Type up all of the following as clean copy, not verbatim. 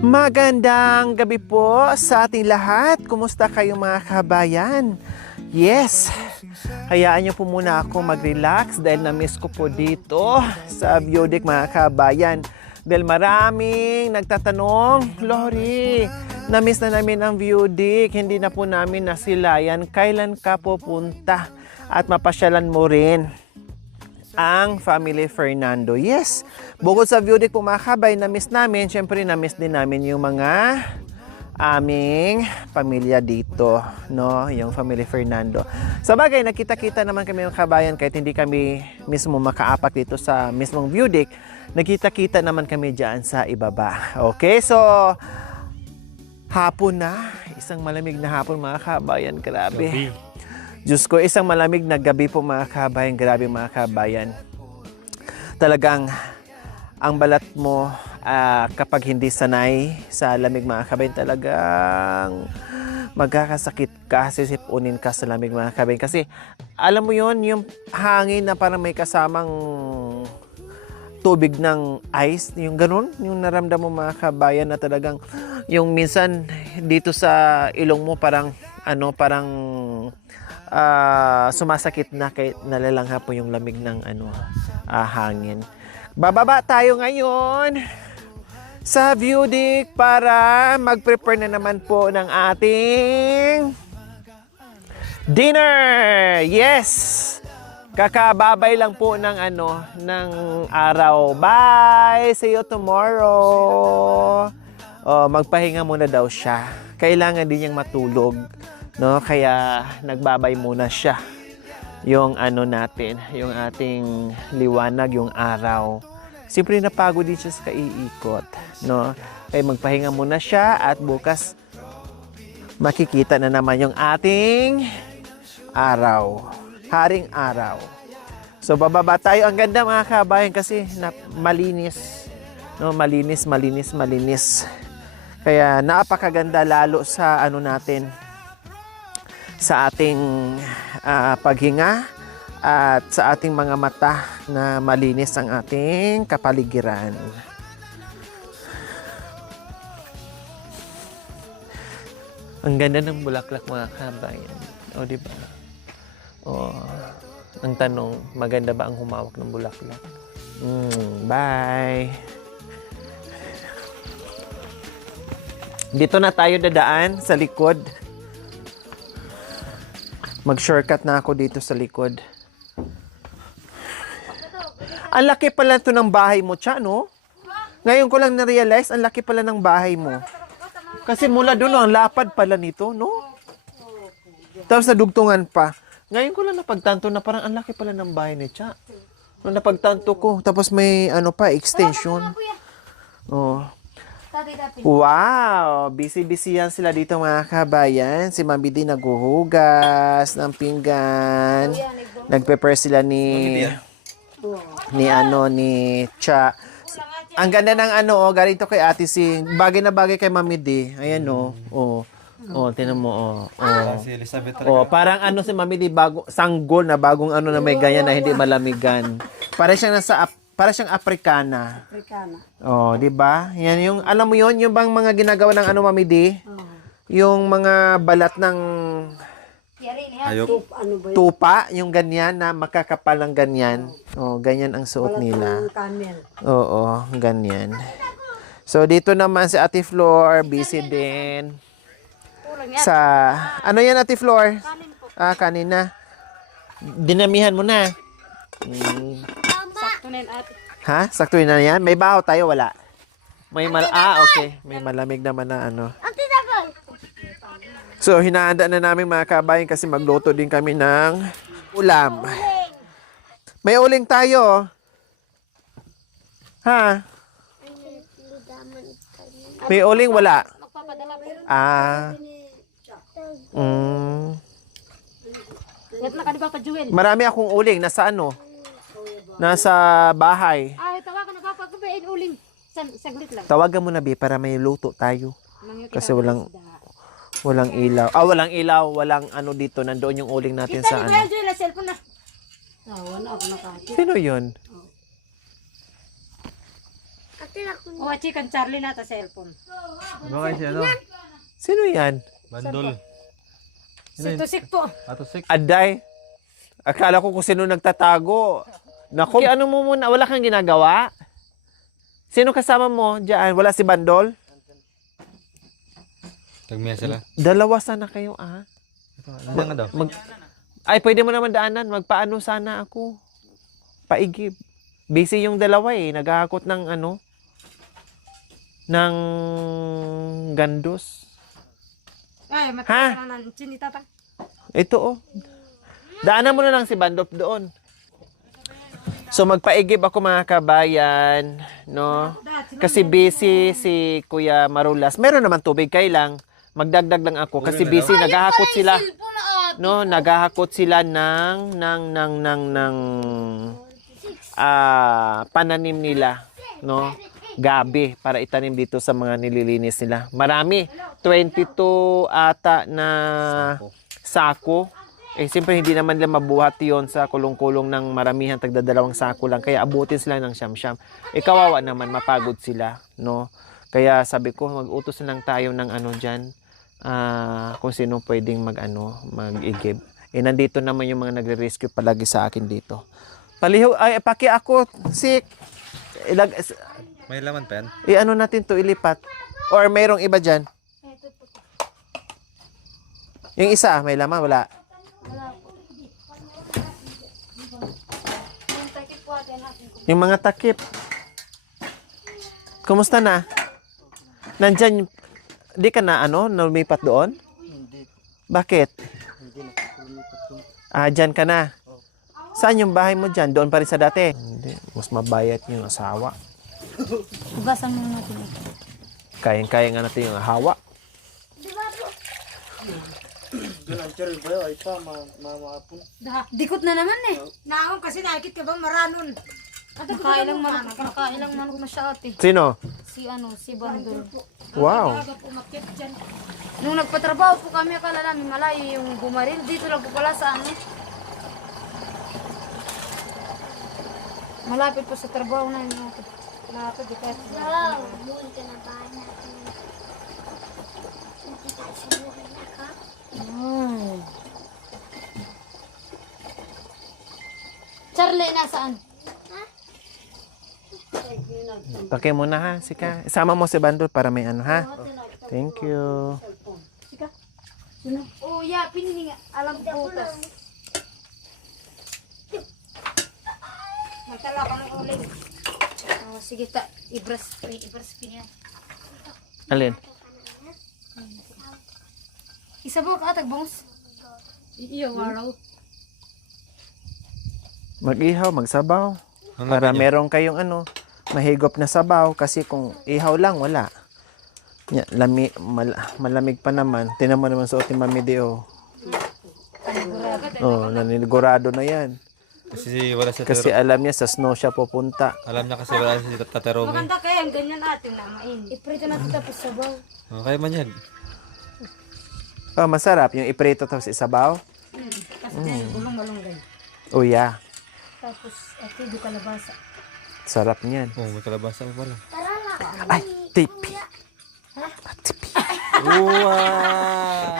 Magandang gabi po sa ating lahat. Kumusta kayo mga kabayan? Yes, hayaan niyo po muna ako mag-relax dahil na-miss ko po dito sa Beaudic mga kabayan. Dahil maraming nagtatanong, Lori, na-miss na namin ang Beaudic, hindi na po namin nasilayan. Kailan ka pupunta at mapasyalan mo rin ang Family Fernando? Yes, bukod sa Beaudic po mga kabay, na-miss namin, syempre na-miss din namin yung mga aming pamilya dito, no? Yung Family Fernando. Sa bagay, nakita-kita naman kami ng kabayan kahit hindi kami mismo makaapak dito sa mismong Beaudic, nakita-kita naman kami dyan sa ibaba. Okay, so hapon na, isang malamig na hapon mga kabayan, grabe. Diyos ko, isang malamig na gabi po mga kabayan. Grabe mga kabayan. Talagang ang balat mo kapag hindi sanay sa lamig mga kabayan, talagang magkakasakit ka, sisipunin ka sa lamig mga kabayan. Kasi alam mo yon, yung hangin na parang may kasamang tubig ng ice, yung ganun, yung naramdam mo mga kabayan na talagang yung minsan dito sa ilong mo parang sumasakit na kay nalalangha po yung lamig ng hangin. Bababa tayo ngayon sa Beaudic para mag-prepare na naman po ng ating dinner. Yes. Kakababay lang po ng ng araw. Bye. See you tomorrow. Magpahinga muna daw siya. Kailangan din niyang matulog. No, kaya nagbabay muna siya. Yung natin, yung ating liwanag, yung araw. Siyempre napagod din siya sa kaiikot, no? Kaya magpahinga muna siya at bukas makikita na naman yung ating araw. Haring araw. So bababa tayo. Ang ganda mga kabayan kasi malinis. No, malinis. Kaya napakaganda lalo sa natin, sa ating paghinga at sa ating mga mata na malinis ang ating kapaligiran. Ang ganda ng bulaklak mga kabayan. O, diba? O, ang tanong, maganda ba ang humawak ng bulaklak? Bye! Dito na tayo dadaan sa likod. Mag-shortcut na ako dito sa likod. Ang laki pala ito ng bahay mo, Cha, no? Ngayon ko lang na-realize, ang laki pala ng bahay mo. Kasi mula doon, ang lapad pala nito, no? Tapos nadugtungan pa. Ngayon ko lang napagtanto na parang ang laki pala ng bahay ni Cha. Nung napagtanto ko, tapos may extension. Oh. Wow! Busy-busy yan sila dito mga kabayan. Si Mami D naghuhugas ng pinggan. Nag-prepare sila ni Cha. Ang ganda ng ganito kay Ate Sing. Bagay na bagay kay Mami D. Ayan tinan mo si Elizabeth talaga. Parang si Mami D sanggol na bagong na may ganyan na hindi malamigan. Para siyang Africana. Di ba? Yan yung, alam mo yon, yung bang mga ginagawa ng Mami D? Yung mga balat ng tupa, yung ganyan na makakapal ng ganyan. Ganyan ang suot nila. Oo, ganyan. So, dito naman si Ate Flor, busy din. Yan Ate Flor? Kanin na. Dinamihan mo na. Ha? Sakto na yan? May bahaw tayo? Wala? Okay. May malamig naman na So, hinahanda na namin mga kabayan kasi magluto din kami ng ulam. May uling tayo. Ha? May uling? Wala? Marami akong uling. Nasa Nasa bahay. Tawagan na kapag uling. Saglit lang. Tawagan mo na, Bi, para may luto tayo. Kasi walang ilaw. Walang ilaw. Walang dito. Nandoon yung uling natin sa cellphone na. Wala ako nakati. Sino yun? O, chicken Charlie na ta cellphone. Bakit si ano? Sino yan? Bandol. Si Tusik po. Ato six. Aday. Akala ko kung sino nagtatago. Naku, ano mo muna, wala kang ginagawa? Sino kasama mo diyan? Wala si Bandol? Tagmiya sila. Dalawa sana kayo, ah. Nandiyan nga daw. Ay, pwede mo naman daanan. Magpaano sana ako. Paigib. Busy yung dalawa eh. Naghahakot ng ano. Ng gandos. Ay, Ha? matagal na ng chinita ta. Ito oh. Daanan mo na lang si Bandop doon. So magpaigib ako mga kabayan, no? Kasi busy si Kuya Marulas. Meron naman tubig, kailang magdagdag lang ako kasi busy, naghahakot sila. No, naghahakot sila ng pananim nila, no? Gabi para itanim dito sa mga nililinis nila. Marami, 22 ata na sako. Eh, siyempre hindi naman nila mabuhat yon sa kulong-kulong ng maramihan, tagdadalawang sako lang. Kaya abutin sila ng siyam-siyam. Eh, kawawa naman, mapagod sila, no? Kaya sabi ko, mag-utos na lang tayo ng ano dyan, kung sino pwedeng mag-igib. Eh, nandito naman yung mga nagre-rescue palagi sa akin dito. Paliho, ay, paki ako, sick. May laman pa yan? Ano natin to ilipat? Or mayroong iba dyan? Yung isa, may laman, wala. Yung mga takip. Kumusta na? Nandyan, di ka na lumipat doon? Hindi. Bakit? Hindi na lumipat doon. Dyan ka na. Saan yung bahay mo dyan? Doon pa rin sa dati? Hindi, mas mabayat yung asawa. Hugasan mo natin ito. Kayang-kaya nga natin yung hawa. Doon ang cherry ba ay pa mamapun. Dikot na naman eh. Naon kasi nakikit ka ba maranon. Nakailang manok na siya ate. Sino? Si Bandol. Wow. Nung nagpatrabaho po kami, akala namin malayo yung bumaril. Dito lang po pala sa ano. Malapit po sa trabaho na yun. Malapit di kahit. Charlie, nasaan? Pakay muna ha, Sika. Isama mo si Bandol para may ano ha. Thank you. Oh, yeah, piniling alam butas. Magtala ka ng uling. Oh, sige, ibras pinyan. Alin? Isabaw ka, tagbongs. Iyo, walaw. Mag-ihaw, magsabaw. Ang Para laman niya? meron kayong mahigop na sabaw. Kasi kung ihaw lang, wala. Malamig pa naman. Tinan mo naman suot ni Mami Dio. Oh, nanigurado na yan. Kasi wala siya Kasi alam niya sa snow siya pupunta. Alam niya kasi wala siya tatarong. Maganda kaya ang ganyan natin na main. Iprito natin tapos sabaw. Kaya man yan. Oh, masarap. Yung iprito tapos isabaw. Kasi gulong malunggay. Oh, yeah. Tapos, ito, di kalabasa. Sarap niyan. May kalabasa pa pala. Ay, tipi. Tipi. Wow!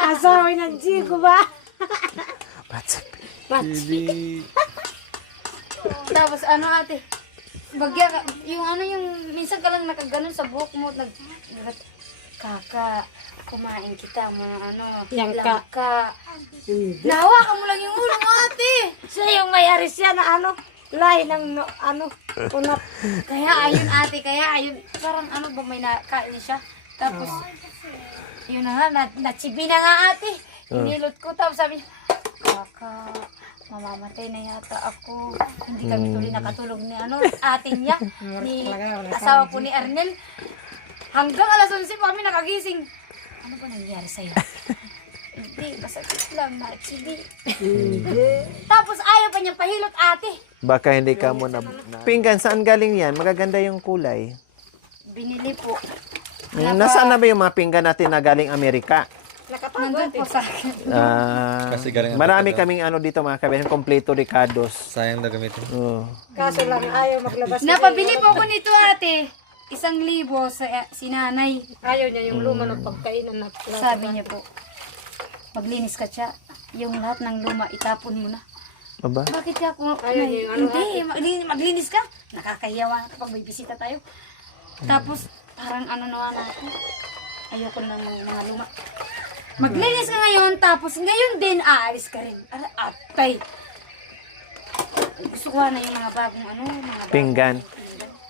Asawa ng Jigo ba? Tipi. Hindi. Tapos ate, bagya ka, yung minsan ka lang nakaganon sa buhok mo, kumain kita, mga langka. Nahawakan mo lang yung ulo mo ate. Siya yung may-ari siya na lahi ng unat. Kaya ayun, parang ba may nakain siya. Tapos, yun na nga, nachibi na nga ate. Inilot ko, tapos sabi niya, mamamatay na yata ako. Hindi kami tuloy nakatulog ni ating niya, ni asawa po ni Arnel. Hanggang alas 11 pa kami nakagising. Ano ba nangyari sa'yo? Hindi, masakit lang, nachibi. Tapos ayaw pa niyang pahilot ate. Baka hindi ka mo na... Pinggan, saan galing yan? Magaganda yung kulay. Binili po. Nasaan na ba yung mga pinggan natin na galing Amerika? Nakatago Nandun po sa akin. Kasi galing ang Marami pagkada. kaming ano dito mga kabayan, kompleto Ricardos. Sayang na gamitin. Oh. Kaso lang ayaw maglabas. Napabili po ko nito ate. 1,000 sa si nanay. Ayaw niya yung luma ng pagkainan na Sabi niya po, maglinis ka siya. Yung lahat ng luma, itapon mo na. Aba? Bakit ka po? Ayun, yung ano, Hindi, maglinis ka. Nakakahiyawa kapag may bisita tayo. Tapos, parang ano naman ako. Ayoko na ng mga luma. Maglinis ka ngayon, tapos ngayon din, aalis ka rin. Atay. Gusto ko na yung mga bagong ano, mga bagong Pinggan.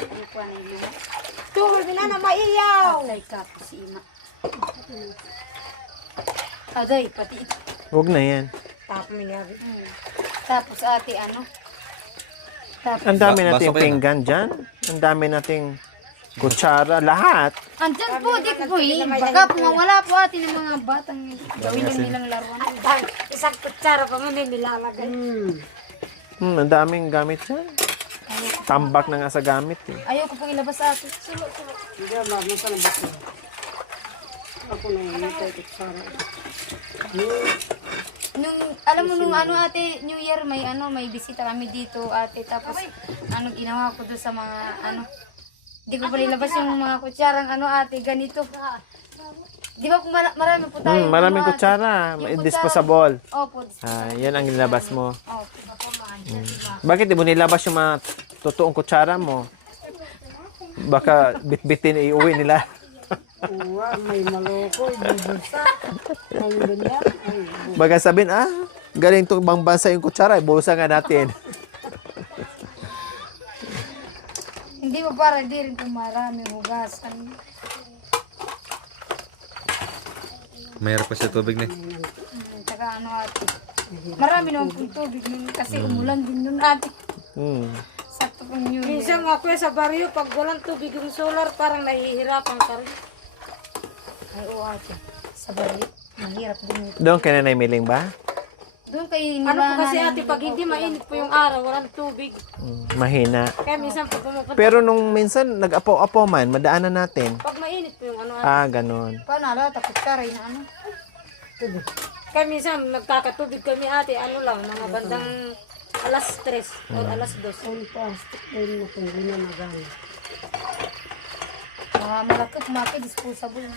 Ayoko na yung luma. Tuhol na na maiyaw. Atay ka po si Ima. Aday, pati ito. Huwag na yan. Tapos may gabi. Tapos ate, ano? Tapos, Ang dami Ba- nating basa pa yan, pinggan dyan. Ang dami nating kutsara. Lahat. andyan po, di po eh. Baka po mawala po ate ng mga batang gawin lang nilang laruan. Isang kutsara pa man nilalagay. Ang daming gamit dyan. Tambak na nga sa gamit eh. Ayaw ko pong ilabas sa ate. Hindi ba masa na bato. Ako na yung kutsara. Nung, alam mo nung ano ate, New Year may ano, may bisita kami dito ate. Tapos ano ginawa ko doon sa mga ano. Di ko pa nilabas yung mga kutsarang ano ate, ganito. Di ba kung marami po tayo? Maraming ano, ate? kutsara. Yung Disposable. Opo, Yan ang nilabas mo. opo. Bakit di mo nilabas yung mga totoong kutsara mo? Baka bitbitin iuwi nila. Uwa, may maloko, may bulsa. May ganyan. Baka sabihin, galing to ibang bansa yung kutsara. Ibusa nga natin. Hindi mo para di rin kung maraming hugasan. Mayroon pa siya tubig na. Tsaka ano ate. Marami naman pong tubig nun kasi umulan din nun ate. Sakto pong New Year. Minsan nga kuya sa baryo, pag walang tubig yung solar, parang nahihirapan ka rin. Ay, oo ate. Sa baryo. Mahirap din ito. Doon ka na naimiling ba? Doon kayo Ano po kasi ate, pag hindi mainit po yung araw, walang tubig. Mahina. Kaya minsan po pumupunta. Pero nung minsan, nag-apo-apo man, madaanan natin. Pag mainit po yung ano, Ganon. Paano ala, tapos karay na ano. tubig. Kaya minsan nagkakatubig kami ate, ano lang, mga bandang alas 3 o alas 2. Ang plastic ay mo kung ginamagana. Mga malakot, maki, disposable.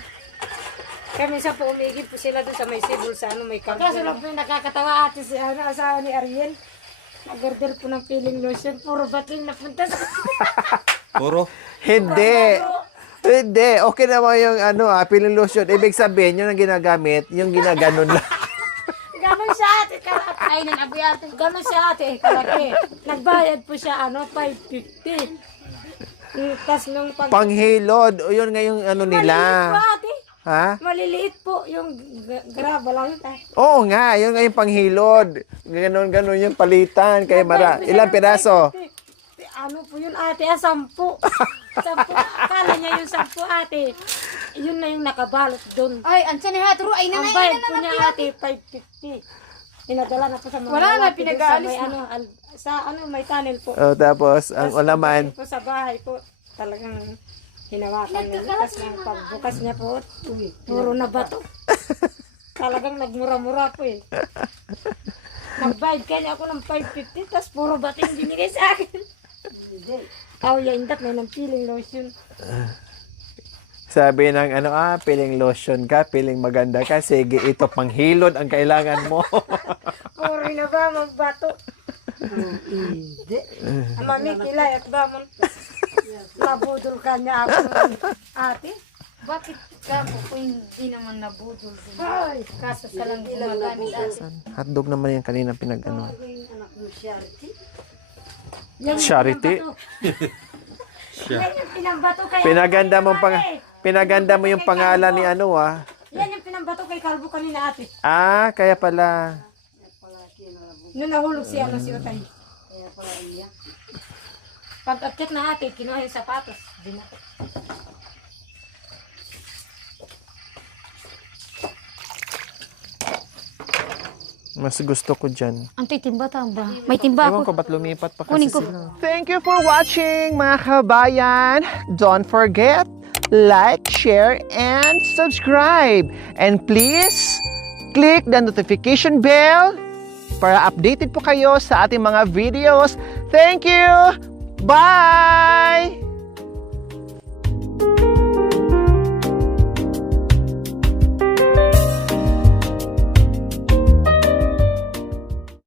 Kaya minsan po umigib po sila doon sa may sibol sa ano, may kampo. Kaso lang po yung nakakatawa ate si ano, asawa ni Ariel. Nag-order po ng peeling lotion, puro bating napunta sa... Puro. Hindi. Hindi. Okay naman yung peeling lotion. Ibig sabihin, yun ang ginagamit, yung ginaganon lang. Ganon siya ate, kalaki. Ay, nanaboy ate. Ganon siya ate, kalaki. Nagbayad po siya, 550. Tapos nung pag... Panghilod. O yun nga yung nila. Maliliit po ate. Ha? Maliliit po yung graba lang ito. Oo nga, yun nga yung panghilod. Ganon yung palitan. Kaya ilang piraso? Ano po yun ate? 10. 10. Akala niya yung 10 ate. Yun na yung nakabalot doon. Ay, ansan ni Hatro. Ay, Ang nanay, bayad po niya ate, 550. Pinadala na po sa mga Wala na, lalaki doon pinag-aalis sa may, sa may tunnel po. Tapos, ang Tapos ulaman. pagdating po sa bahay po, talagang hinawakan niya. Tapos nang pagbukas niya po, puro na bato. Talagang nagmura-mura po eh. Nagbayad kanya ako ng 550, tapos puro bato yung binigay sa akin. Oh, yeah, indat may nang peeling lotion. Sabi ng peeling lotion ka, peeling maganda ka. Sige, ito panghilod ang kailangan mo. Puro na ba magbato? Hindi. Mami, kilay at damon. Nabudol ka niya ako. Ate? Bakit ka po kung hindi naman nabudol din? Ay, Kaso sa lang gumagamit ate. Hotdog naman yan kanina pinag-ano. anak mo Charity. Charity? Yan yung pinambato kay... Pinaganda mo yung pangalan ni Yan yung pinambato kay Kalbo kanina ate. Kaya pala. Nung nahulog si Utay. Kaya pala iya. Pag-upcheck na ate, kinuha yung sapatos. Binato. Mas gusto ko dyan. Antoy, timba ba? May timba Ewan ko, ako. ba't lumipat pa Kunin kasi ko. sila? Thank you for watching, mga kabayan. Don't forget, like, share, and subscribe. And please, click the notification bell para updated po kayo sa ating mga videos. Thank you! Bye!